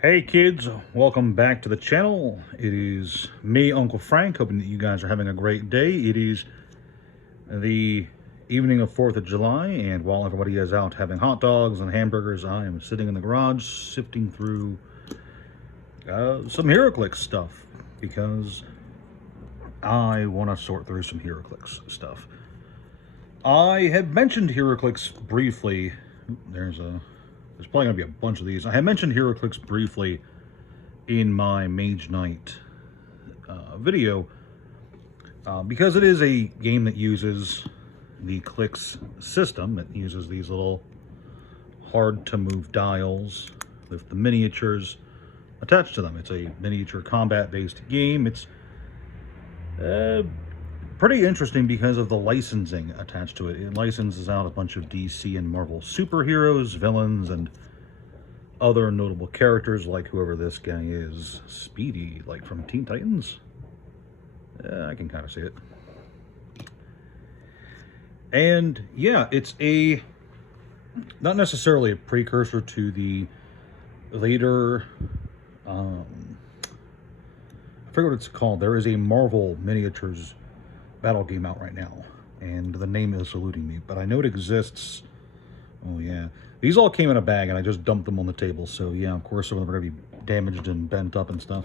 Hey kids, welcome back to the channel. It is me, Uncle Frank, hoping that you guys are having a great day. It is the evening of 4th of July, and while everybody is out having hot dogs and hamburgers, I am sitting in the garage sifting through some HEROCLIX stuff because I want to sort through some HEROCLIX stuff. I had mentioned HEROCLIX briefly. There's probably going to be a bunch of these. I had mentioned HEROCLIX briefly in my Mage Knight video because it is a game that uses the Clix system. It uses these little hard-to-move dials with the miniatures attached to them. It's a miniature combat-based game. It's pretty interesting because of the licensing attached to it. It licenses out a bunch of DC and Marvel superheroes, villains, and other notable characters like whoever this guy is. Speedy, like from Teen Titans? I can kind of see it. And yeah, it's not necessarily a precursor to the later, I forget what it's called. There is a Marvel miniatures battle game out right now, and the name is eluding me, but I know it exists. Oh yeah, these all came in a bag and I just dumped them on the table, so yeah, of course some of them are going to be damaged and bent up and stuff.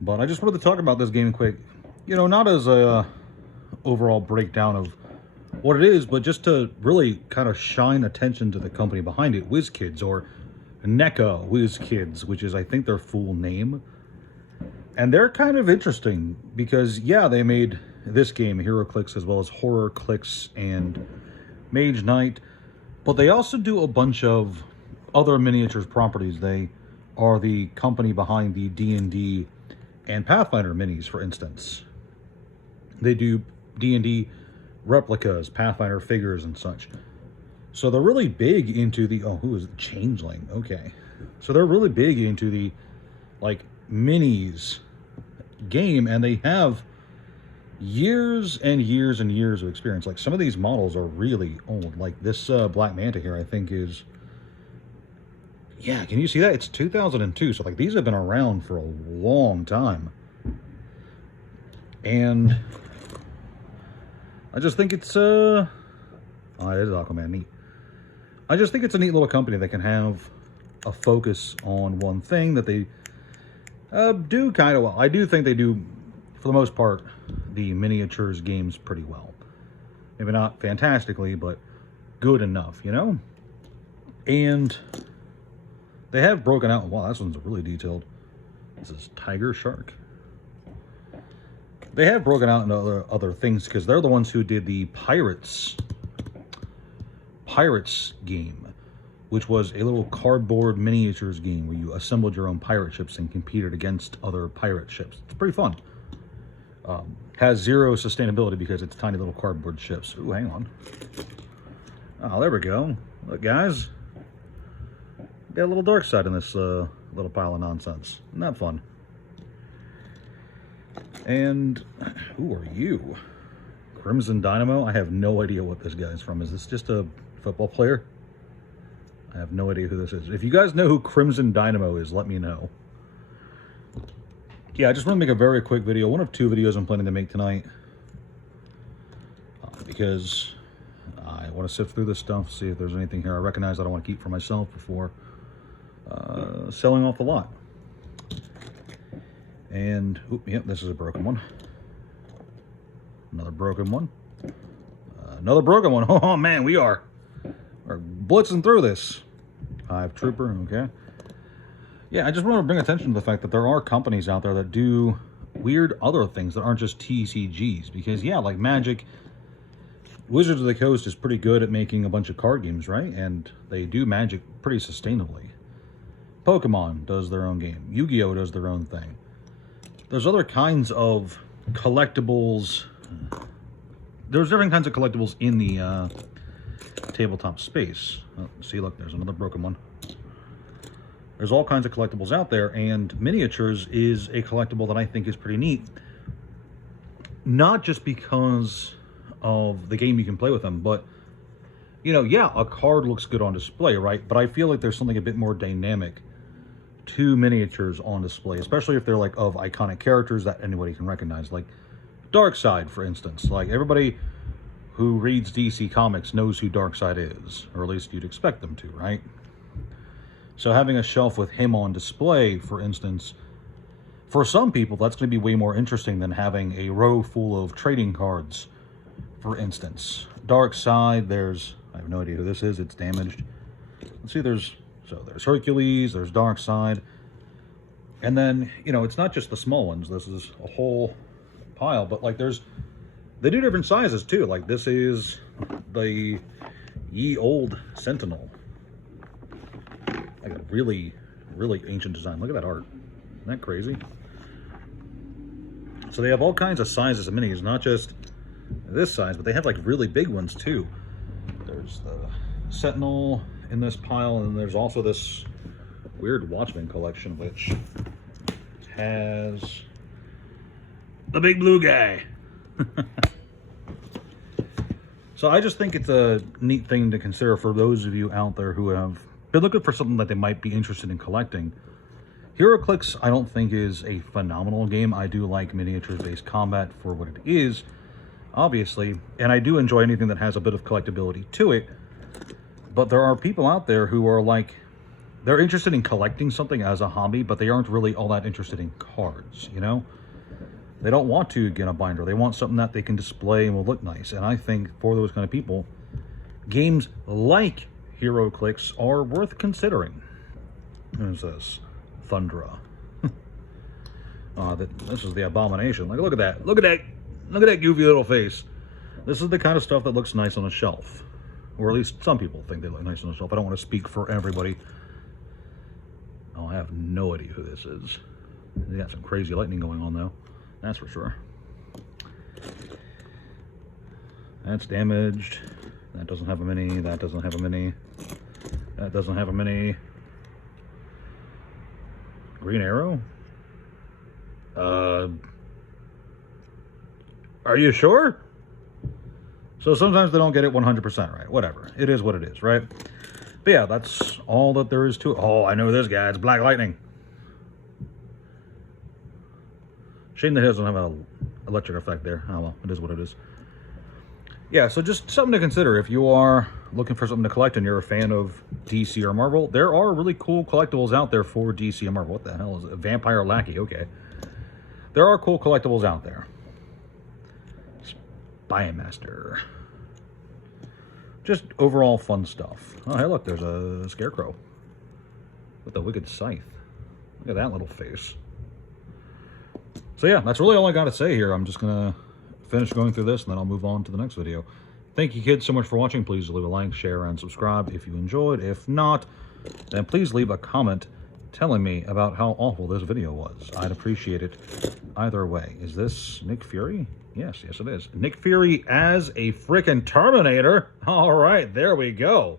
But I just wanted to talk about this game quick, you know, not as a overall breakdown of what it is, but just to really kind of shine attention to the company behind it, WizKids, or NECA WizKids, which is I think their full name. And they're kind of interesting because yeah, they made this game, HEROCLIX, as well as HORRORCLIX and Mage Knight, but they also do a bunch of other miniatures properties. They are the company behind the D&D and Pathfinder minis, for instance. They do D&D replicas, Pathfinder figures, and such. So they're really big into the, oh, who is it? Changeling, okay. So they're really big into the, like, minis game, and they have years and years and years of experience. Like, some of these models are really old. Like this Black Manta here, I think is, yeah, can you see that? It's 2002, so like these have been around for a long time. And I just think it's oh, it is Aquaman, neat. I just think it's a neat little company that can have a focus on one thing that they do kind of well. I do think they do, for the most part, the miniatures games pretty well. Maybe not fantastically, but good enough, you know? And they have broken out. Wow, this one's really detailed. This is Tiger Shark. They have broken out into other things because they're the ones who did the Pirates game, which was a little cardboard miniatures game where you assembled your own pirate ships and competed against other pirate ships. It's pretty fun. Has zero sustainability because it's tiny little cardboard ships. Ooh, hang on. Oh, there we go. Look, guys. Got a little dark side in this little pile of nonsense. Isn't that fun? And who are you? Crimson Dynamo? I have no idea what this guy's from. Is this just a football player? I have no idea who this is. If you guys know who Crimson Dynamo is, let me know. Yeah, I just want to make a very quick video. One of two videos I'm planning to make tonight. Because I want to sift through this stuff, see if there's anything here I recognize that I want to keep for myself before selling off the lot. And, yep, this is a broken one. Another broken one. Another broken one. Oh, man, we're blitzing through this. Hive Trooper, okay. Yeah, I just want to bring attention to the fact that there are companies out there that do weird other things that aren't just TCGs. Because, yeah, like Magic, Wizards of the Coast is pretty good at making a bunch of card games, right? And they do Magic pretty sustainably. Pokemon does their own game. Yu-Gi-Oh! Does their own thing. There's other kinds of collectibles. There's different kinds of collectibles in the tabletop space. Oh, see, look, there's another broken one. There's all kinds of collectibles out there, and miniatures is a collectible that I think is pretty neat. Not just because of the game you can play with them, but, you know, yeah, a card looks good on display, right? But I feel like there's something a bit more dynamic two miniatures on display, especially if they're like of iconic characters that anybody can recognize, like Darkseid, for instance. Like, everybody who reads DC Comics knows who Darkseid is, or at least you'd expect them to, right? So having a shelf with him on display, for instance, for some people, that's going to be way more interesting than having a row full of trading cards, for instance. Darkseid, I have no idea who this is, it's damaged. Let's see, there's Hercules, there's Darkseid. And then, you know, it's not just the small ones, this is a whole pile, but like they do different sizes too. Like, this is the Ye Old Sentinel. Like a really, really ancient design. Look at that art. Isn't that crazy? So they have all kinds of sizes of minis, not just this size, but they have like really big ones too. There's the Sentinel in this pile, and there's also this weird Watchmen collection, which has the big blue guy. So I just think it's a neat thing to consider for those of you out there who have been looking for something that they might be interested in collecting. HEROCLIX, I don't think, is a phenomenal game. I do like miniature-based combat for what it is, obviously, and I do enjoy anything that has a bit of collectability to it. But there are people out there who are like, they're interested in collecting something as a hobby, but they aren't really all that interested in cards, you know? They don't want to get a binder. They want something that they can display and will look nice. And I think for those kind of people, games like HEROCLIX are worth considering. What is this? Thundra. This is the Abomination. Like, look at that. Look at that. Look at that goofy little face. This is the kind of stuff that looks nice on a shelf. Or at least some people think they look nice on a shelf. I don't want to speak for everybody. Oh, I have no idea who this is. They got some crazy lightning going on, though. That's for sure. That's damaged. That doesn't have a mini. That doesn't have a mini. That doesn't have a mini. Green Arrow? Are you sure? So sometimes they don't get it 100% right. Whatever. It is what it is, right? But yeah, that's all that there is to it. Oh, I know this guy. It's Black Lightning. Shame that he doesn't have an electric effect there. Oh well, it is what it is. Yeah, so just something to consider if you are looking for something to collect and you're a fan of DC or Marvel. There are really cool collectibles out there for DC and Marvel. What the hell is it? Vampire Lackey, okay. There are cool collectibles out there. Spymaster. Just overall fun stuff. Oh, hey, look, there's a Scarecrow with the wicked scythe. Look at that little face. So yeah, that's really all I got to say here. I'm just going to finish going through this, and then I'll move on to the next video. Thank you, kids, so much for watching. Please leave a like, share, and subscribe if you enjoyed. If not, then please leave a comment telling me about how awful this video was. I'd appreciate it either way. Is this Nick Fury? Yes, it is. Nick Fury as a frickin' Terminator. All right, there we go.